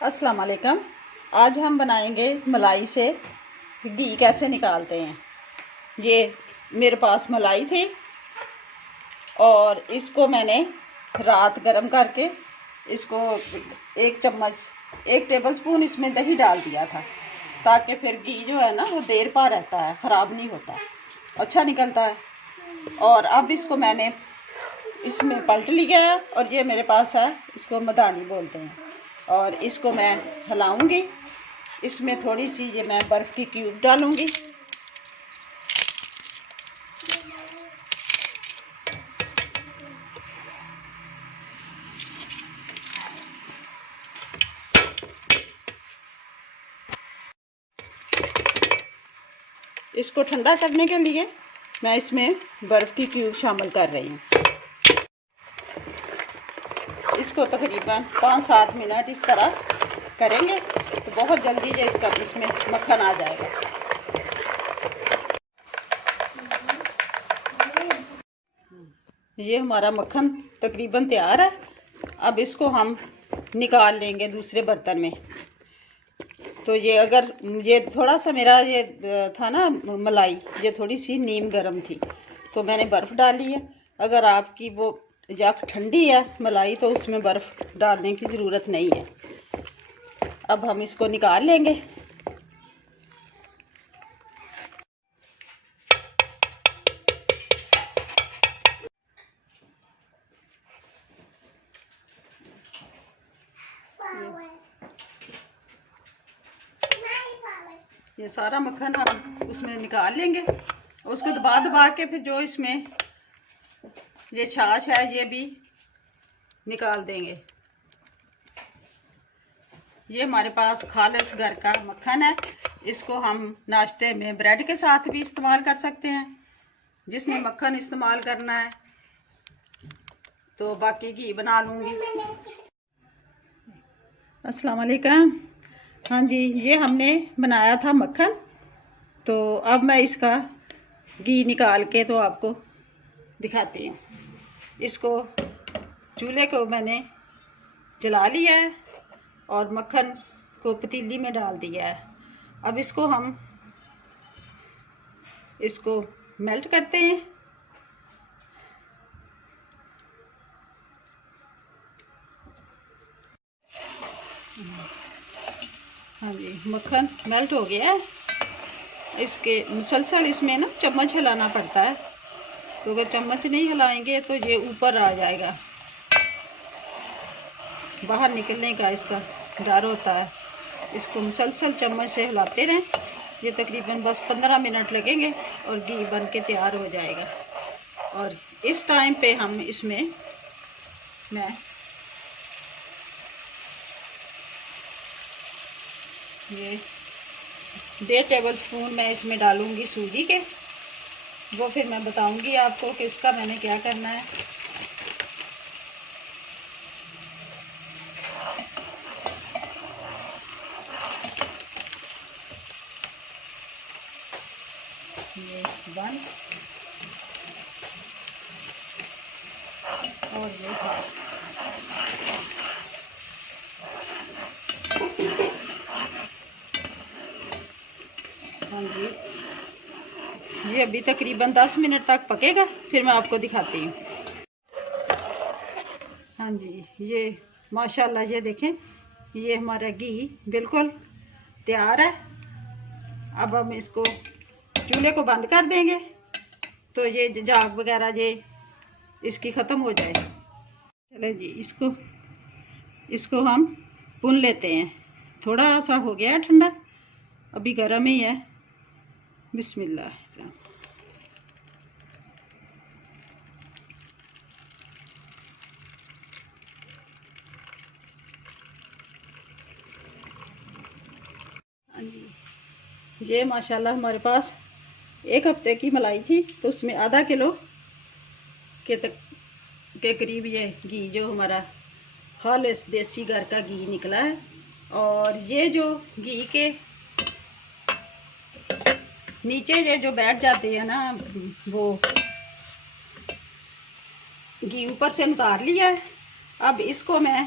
अस्सलाम वालेकुम। आज हम बनाएंगे मलाई से घी कैसे निकालते हैं। ये मेरे पास मलाई थी और इसको मैंने रात गरम करके इसको एक टेबल स्पून इसमें दही डाल दिया था, ताकि फिर घी जो है ना वो देर पा रहता है, ख़राब नहीं होता, अच्छा निकलता है। और अब इसको मैंने इसमें पलट लिया है और ये मेरे पास है, इसको मदानी बोलते हैं। और इसको मैं हिलाऊंगी। इसमें थोड़ी सी ये मैं बर्फ़ की क्यूब डालूंगी। इसको ठंडा करने के लिए मैं इसमें बर्फ़ की क्यूब शामिल कर रही हूँ। इसको तकरीबन 5-7 मिनट इस तरह करेंगे तो बहुत जल्दी जो इसमें मक्खन आ जाएगा। ये हमारा मक्खन तकरीबन तैयार है। अब इसको हम निकाल लेंगे दूसरे बर्तन में। तो ये अगर ये थोड़ा सा मेरा ये था ना मलाई, ये थोड़ी सी नीम गर्म थी तो मैंने बर्फ़ डाली है। अगर आपकी वो या ठंडी है मलाई तो उसमें बर्फ़ डालने की ज़रूरत नहीं है। अब हम इसको निकाल लेंगे। ये सारा मक्खन हम उसमें निकाल लेंगे। उसको दबा दबा के फिर जो इसमें ये छाछ है ये भी निकाल देंगे। ये हमारे पास खालिस घर का मक्खन है। इसको हम नाश्ते में ब्रेड के साथ भी इस्तेमाल कर सकते हैं। जिसने मक्खन इस्तेमाल करना है तो बाकी घी बना लूँगी। अस्सलाम वालेकुम। हाँ जी, ये हमने बनाया था मक्खन। तो अब मैं इसका घी निकाल के तो आपको दिखाती हूँ। इसको चूल्हे को मैंने जला लिया है और मक्खन को पतीली में डाल दिया है। अब इसको हम इसको मेल्ट करते हैं। हाँ जी, मक्खन मेल्ट हो गया है। इसके मुसलसल इसमें ना चम्मच हिलाना पड़ता है, तो अगर चम्मच नहीं हिलाएंगे तो ये ऊपर आ जाएगा, बाहर निकलने का इसका डर होता है। इसको मुसलसल चम्मच से हिलाते रहें। ये तकरीबन बस 15 मिनट लगेंगे और घी बन के तैयार हो जाएगा। और इस टाइम पे हम इसमें मैं ये 1.5 टेबल स्पून मैं इसमें डालूंगी सूजी के। वो फिर मैं बताऊंगी आपको कि उसका मैंने क्या करना है। ये 1 और ये 1/2। हाँ जी, ये अभी तकरीबन 10 मिनट तक पकेगा, फिर मैं आपको दिखाती हूँ। हाँ जी, ये माशाल्लाह ये देखें, ये हमारा घी बिल्कुल तैयार है। अब हम इसको चूल्हे को बंद कर देंगे तो ये झाग वगैरह ये इसकी ख़त्म हो जाए। चले जी, इसको हम भून लेते हैं। थोड़ा सा हो गया है ठंडा, अभी गर्म ही है। बिस्मिल्लाह। हाँ जी, ये माशाल्लाह हमारे पास 1 हफ्ते की मलाई थी तो उसमें आधा किलो के करीब ये घी जो हमारा खालिस देसी घर का घी निकला है। और ये जो घी के नीचे ये जो बैठ जाते हैं ना, वो घी ऊपर से उतार लिया है। अब इसको मैं